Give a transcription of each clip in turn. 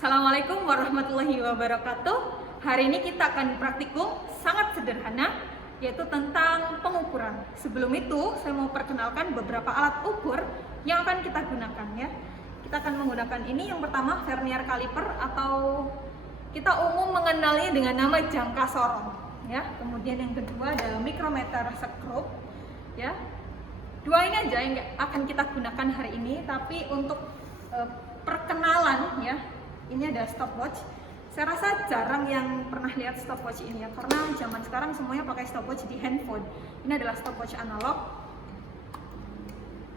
Assalamualaikum warahmatullahi wabarakatuh. Hari ini kita akan praktikum sangat sederhana, yaitu tentang pengukuran. Sebelum itu, saya mau perkenalkan beberapa alat ukur yang akan kita gunakan ya. Kita akan menggunakan ini, yang pertama vernier caliper atau kita umum mengenalnya dengan nama jangka sorong ya. Kemudian yang kedua ada micrometer skrup ya. Dua ini aja yang akan kita gunakan hari ini, tapi untuk perkenalan ya, ini ada stopwatch. Saya rasa jarang yang pernah lihat stopwatch ini ya, karena zaman sekarang semuanya pakai stopwatch di handphone. Ini adalah stopwatch analog.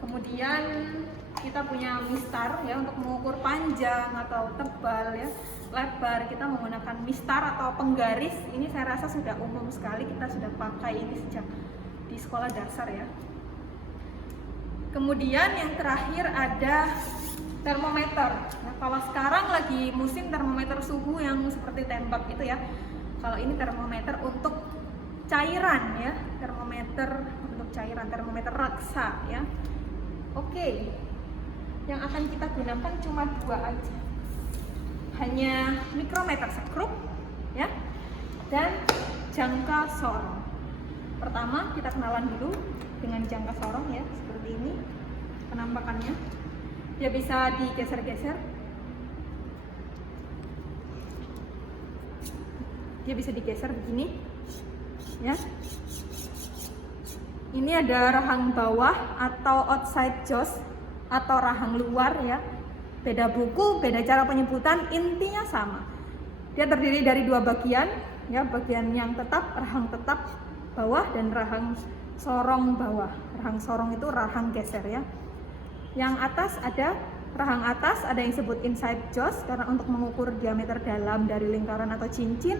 Kemudian kita punya mistar ya, untuk mengukur panjang atau tebal ya, lebar. Kita menggunakan mistar atau penggaris. Ini saya rasa sudah umum sekali, kita sudah pakai ini sejak di sekolah dasar ya. Kemudian yang terakhir ada termometer. Nah, kalau sekarang lagi musim termometer suhu yang seperti tembak itu ya. Kalau ini termometer untuk cairan ya, termometer untuk cairan, termometer raksa ya. Oke. Yang akan kita gunakan cuma dua aja. Hanya micrometer skrup ya, dan jangka sorong. Pertama kita kenalan dulu dengan jangka sorong ya, seperti ini penampakannya. Dia bisa digeser-geser. Dia bisa digeser begini. Ya. Ini ada rahang bawah atau outside jaws atau rahang luar ya. Beda buku, beda cara penyebutan, intinya sama. Dia terdiri dari dua bagian ya, bagian yang tetap, rahang tetap bawah dan rahang sorong bawah. Rahang sorong itu rahang geser ya. Yang atas ada rahang atas, ada yang disebut inside jaws karena untuk mengukur diameter dalam dari lingkaran atau cincin.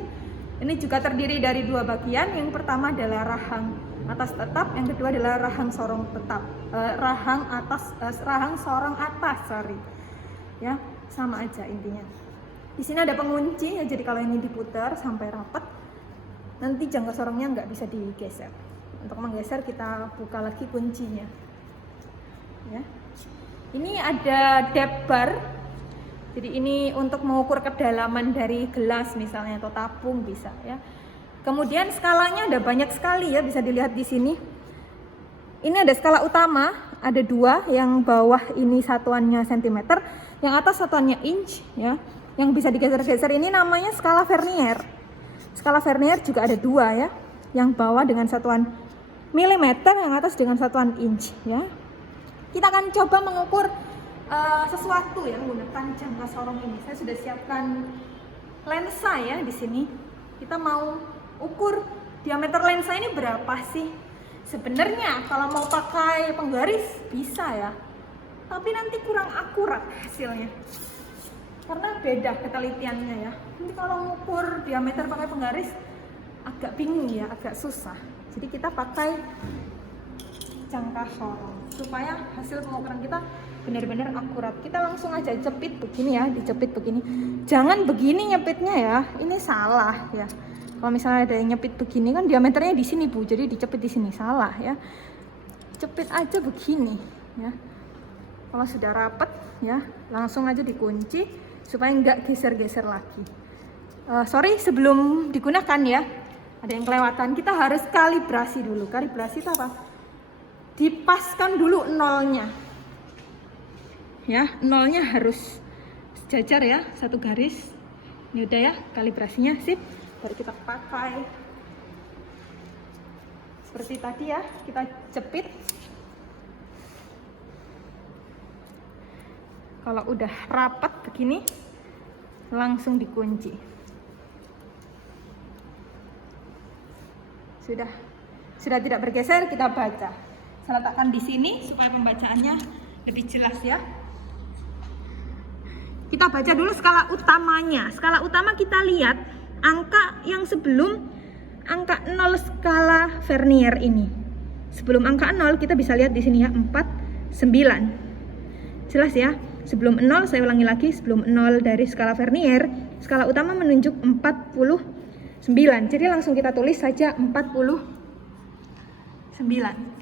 Ini juga terdiri dari dua bagian. Yang pertama adalah rahang atas tetap, yang kedua adalah rahang sorong tetap. Rahang sorong atas, sorry. Ya, sama aja intinya. Di sini ada pengunci ya, jadi kalau ini diputar sampai rapat, nanti jangka sorongnya nggak bisa digeser. Untuk menggeser kita buka lagi kuncinya. Ya. Ini ada depth bar. Jadi ini untuk mengukur kedalaman dari gelas misalnya atau tabung bisa ya. Kemudian skalanya ada banyak sekali ya, bisa dilihat di sini. Ini ada skala utama, ada dua, yang bawah ini satuannya cm, yang atas satuannya inch ya. Yang bisa digeser-geser ini namanya skala vernier. Skala vernier juga ada dua ya. Yang bawah dengan satuan milimeter, yang atas dengan satuan inch ya. Kita akan coba mengukur sesuatu ya menggunakan jangka sorong ini. Saya sudah siapkan lensa ya di sini. Kita mau ukur diameter lensa ini berapa sih? Sebenarnya kalau mau pakai penggaris bisa ya, tapi nanti kurang akurat hasilnya karena beda ketelitiannya ya. Nanti kalau mengukur diameter pakai penggaris agak bingung ya, agak susah. Jadi kita pakai jangka sorong supaya hasil pengukuran kita benar-benar akurat. Kita langsung aja jepit begini ya, dijepit begini. Jangan begini nyepitnya ya, ini salah ya. Kalau misalnya ada yang nyepit begini kan diameternya di sini Bu, jadi dijepit di sini, salah ya. Jepit aja begini ya. Kalau sudah rapat ya, langsung aja dikunci supaya nggak geser-geser lagi. Sorry, sebelum digunakan ya, ada yang kelewatan. Kita harus kalibrasi dulu. Kalibrasi itu apa? Dipaskan dulu nolnya ya, nolnya harus sejajar ya, satu garis. Ini udah ya kalibrasinya, sip. Baru kita pakai seperti tadi ya, kita jepit. Kalau udah rapat begini langsung dikunci. Sudah tidak bergeser, kita baca. Saya letakkan di sini supaya pembacaannya lebih jelas ya. Kita baca dulu skala utamanya. Skala utama kita lihat angka yang sebelum angka 0 skala vernier ini. Sebelum angka 0 kita bisa lihat di sini ya, 49. Jelas ya? Sebelum 0, saya ulangi lagi, sebelum 0 dari skala vernier, skala utama menunjuk 49. Jadi langsung kita tulis saja 49.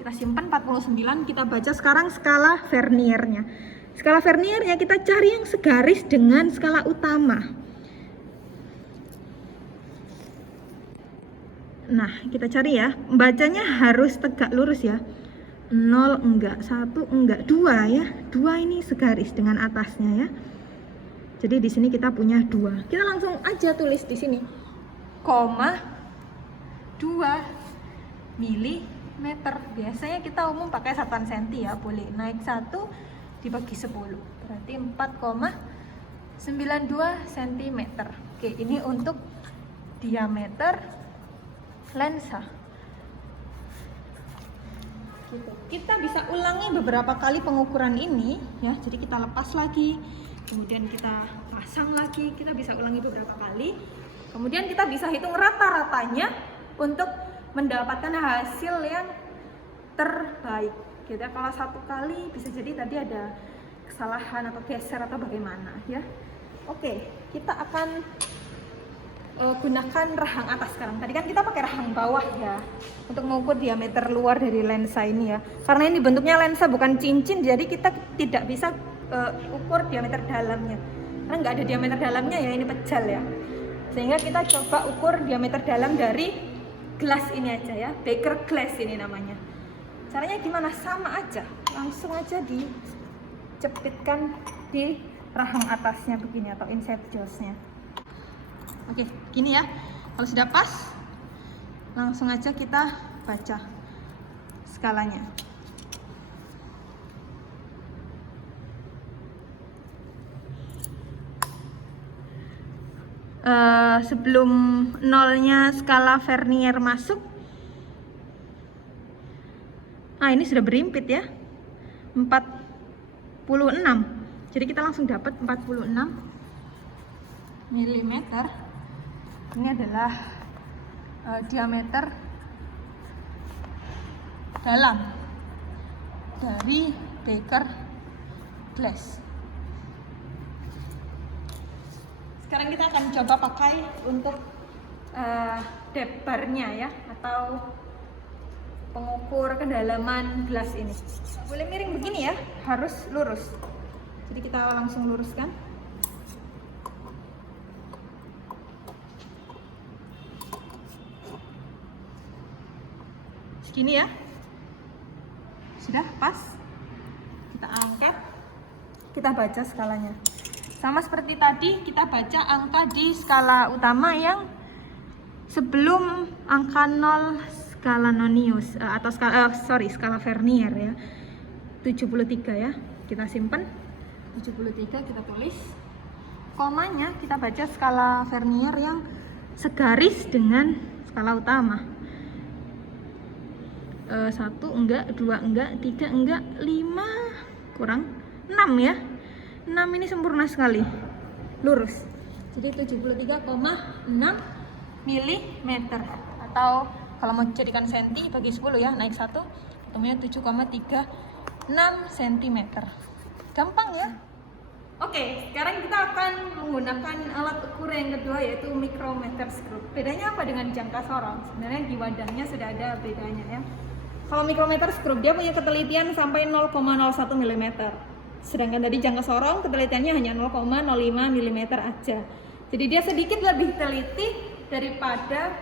Kita simpan 49, kita baca sekarang skala verniernya. Skala Verniernya kita cari yang segaris dengan skala utama. Nah, kita cari ya. Bacanya harus tegak lurus ya. 0 enggak, 1 enggak, 2 ya. 2 ini segaris dengan atasnya ya. Jadi di sini kita punya 2. Kita langsung aja tulis di sini. Koma 2 milimeter. Biasanya kita umum pakai satuan senti ya. Boleh naik 1 dibagi 10. Berarti 4,92 cm. Oke, ini untuk diameter lensa. Gitu. Kita bisa ulangi beberapa kali pengukuran ini ya. Jadi kita lepas lagi, kemudian kita pasang lagi, kita bisa ulangi beberapa kali. Kemudian kita bisa hitung rata-ratanya untuk mendapatkan hasil yang terbaik. Gitu. Kalau satu kali bisa jadi tadi ada kesalahan atau geser atau bagaimana ya. Oke, kita akan gunakan rahang atas sekarang. Tadi kan kita pakai rahang bawah ya untuk mengukur diameter luar dari lensa ini ya. Karena ini bentuknya lensa bukan cincin, jadi kita tidak bisa ukur diameter dalamnya. Karena nggak ada diameter dalamnya ya, ini pejal ya. Sehingga kita coba ukur diameter dalam dari gelas ini aja ya, Baker glass ini namanya. Caranya gimana? Sama aja, langsung aja dicepitkan di rahang atasnya begini atau inside jawsnya. Oke, gini ya. Kalau sudah pas, langsung aja kita baca skalanya. Sebelum nolnya skala Vernier masuk, ini sudah berimpit ya, 46. Jadi kita langsung dapat 46 mm. Ini adalah diameter dalam dari Baker glass. Sekarang kita akan coba pakai untuk depth bar-nya ya, atau pengukur kedalaman gelas ini. Boleh miring begini ya, harus lurus. Jadi kita langsung luruskan. Segini ya. Sudah pas. Kita angkat. Kita baca skalanya. Sama seperti tadi, kita baca angka di skala utama yang sebelum angka 0 skala Nonius atau skala Vernier ya. 73 ya. Kita simpan. 73 kita tulis. Komanya kita baca skala Vernier yang segaris dengan skala utama. 1 enggak, 2 enggak, 3 enggak, 5 kurang 6 ya. 6 ini sempurna sekali, lurus. Jadi 73,6 mm, atau kalau mau jadikan senti bagi 10 ya, naik 1, ketemunya 7,36 cm. Gampang ya. Oke, sekarang kita akan menggunakan alat ukur yang kedua, yaitu micrometer screw. Bedanya apa dengan jangka sorong? Sebenarnya di wadahnya sudah ada bedanya ya. Kalau micrometer screw dia punya ketelitian sampai 0,01 mm. Sedangkan tadi jangka sorong ketelitiannya hanya 0,05 mm aja. Jadi dia sedikit lebih teliti daripada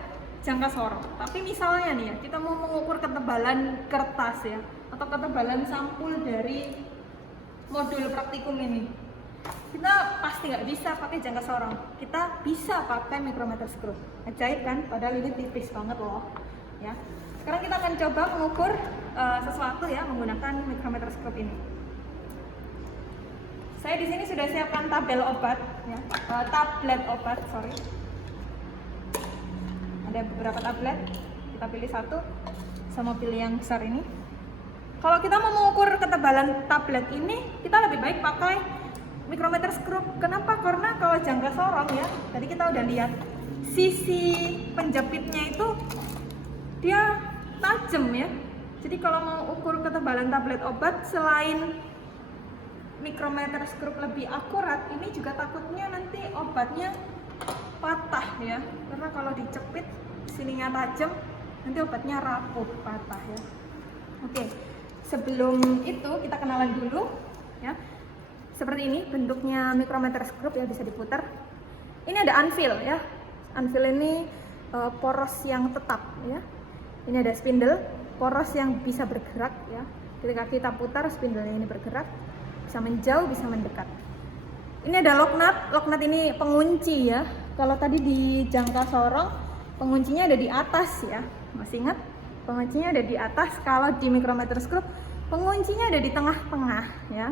jangka sorong. Tapi misalnya nih ya, kita mau mengukur ketebalan kertas ya, atau ketebalan sampul dari modul praktikum ini, kita pasti nggak bisa pakai jangka sorong. Kita bisa pakai micrometer screw. Ajaib kan? Padahal ini tipis banget loh ya. Sekarang kita akan coba mengukur sesuatu ya menggunakan micrometer screw ini. Saya di sini sudah siapkan tabel obat ya, tablet obat, sorry. Ada beberapa tablet, kita pilih satu, sama pilih yang besar ini. Kalau kita mau mengukur ketebalan tablet ini, kita lebih baik pakai micrometer screw. Kenapa? Karena kalau jangka sorong ya, tadi kita udah lihat sisi penjepitnya itu dia tajam ya. Jadi kalau mau ukur ketebalan tablet obat, selain micrometer screw lebih akurat, ini juga takutnya nanti obatnya patah ya, karena kalau dicepit sininya tajam, nanti obatnya rapuh, patah ya. Oke, sebelum itu kita kenalan dulu ya. seperti ini bentuknya micrometer screw ya, bisa diputar. Ini ada anvil ya. Anvil ini poros yang tetap ya. Ini ada spindle, poros yang bisa bergerak ya. Ketika kita putar, spindlenya ini bergerak, bisa menjauh, bisa mendekat. Ini ada lock nut ini pengunci ya. Kalau tadi di jangka sorong, penguncinya ada di atas ya. Masih ingat? Penguncinya ada di atas. Kalau di micrometer screw, penguncinya ada di tengah-tengah ya.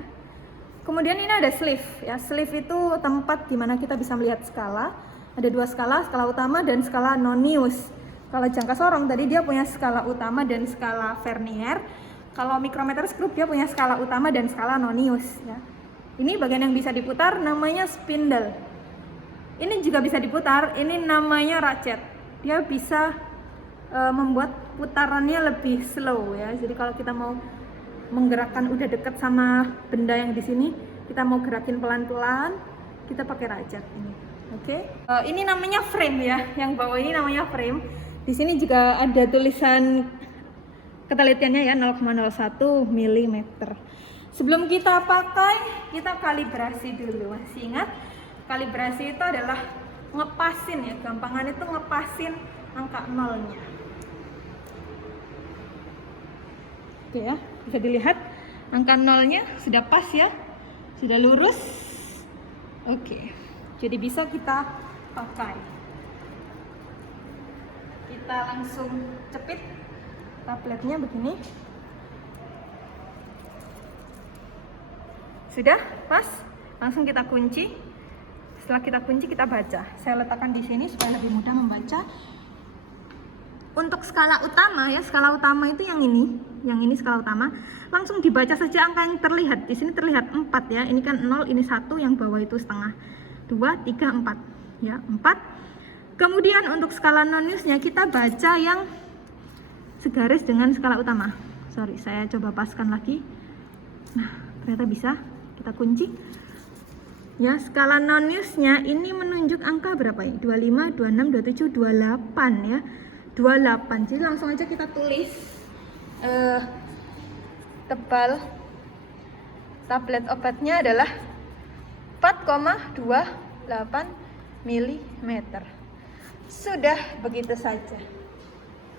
Kemudian ini ada sleeve ya. Sleeve itu tempat di mana kita bisa melihat skala. Ada dua skala utama dan skala nonius. Kalau jangka sorong tadi dia punya skala utama dan skala vernier. Kalau micrometer screw dia punya skala utama dan skala nonius ya. Ini bagian yang bisa diputar namanya spindle. Ini juga bisa diputar, ini namanya ratchet. Dia bisa membuat putarannya lebih slow ya. Jadi kalau kita mau menggerakkan udah deket sama benda yang di sini, kita mau gerakin pelan-pelan, kita pakai ratchet ini. Oke. Ini namanya frame ya, yang bawah ini namanya frame. Di sini juga ada tulisan ketelitiannya ya, 0,01 mm. Sebelum kita pakai, kita kalibrasi dulu. Masih ingat? Kalibrasi itu adalah ngepasin ya, gampangan itu ngepasin angka nolnya. Oke ya, bisa dilihat angka nolnya sudah pas ya, sudah lurus. Oke, jadi bisa kita pakai. Kita langsung cepit tabletnya begini. Sudah pas, langsung kita kunci. Setelah kita kunci, kita baca. Saya letakkan di sini supaya lebih mudah membaca. Untuk skala utama ya, skala utama itu yang ini skala utama. Langsung dibaca saja angka yang terlihat. Di sini terlihat 4 ya. Ini kan 0, ini 1, yang bawah itu setengah. 2, 3, 4 ya, 4. Kemudian untuk skala noniusnya kita baca yang segaris dengan skala utama. Sorry, saya coba paskan lagi. Nah, ternyata bisa. Kita kunci. Ya, skala noniusnya ini menunjuk angka berapa ya? 25, 26, 27, 28 ya. 28. Jadi langsung aja kita tulis tebal tablet obatnya adalah 4,28 mm. Sudah begitu saja.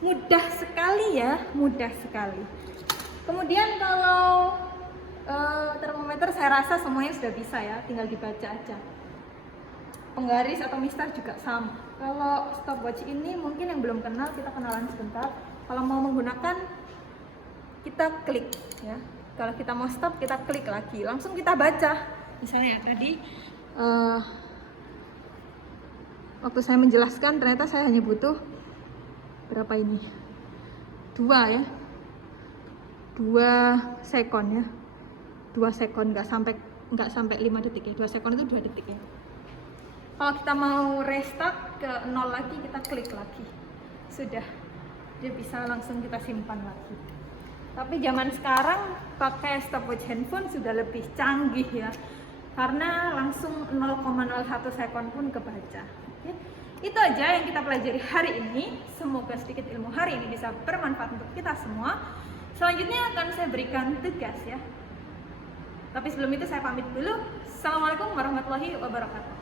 Mudah sekali ya, mudah sekali. Kemudian kalau termometer saya rasa semuanya sudah bisa ya, tinggal dibaca aja. Penggaris atau mistar juga sama. Kalau stopwatch ini mungkin yang belum kenal, kita kenalan sebentar. Kalau mau menggunakan, kita klik ya. Kalau kita mau stop, kita klik lagi. Langsung kita baca. Misalnya tadi waktu saya menjelaskan, ternyata saya hanya butuh berapa ini? 2 ya. 2 sekon ya. 2 sekon, nggak sampai 5 detik ya. 2 sekon itu 2 detik ya. Kalau kita mau restart ke 0 lagi, kita klik lagi. Sudah, dia bisa langsung kita simpan lagi. Tapi zaman sekarang pakai stopwatch handphone sudah lebih canggih ya, karena langsung 0,01 sekon pun kebaca. Oke? Itu aja yang kita pelajari hari ini. Semoga sedikit ilmu hari ini bisa bermanfaat untuk kita semua. Selanjutnya akan saya berikan tugas ya. Tapi sebelum itu saya pamit dulu. Assalamualaikum warahmatullahi wabarakatuh.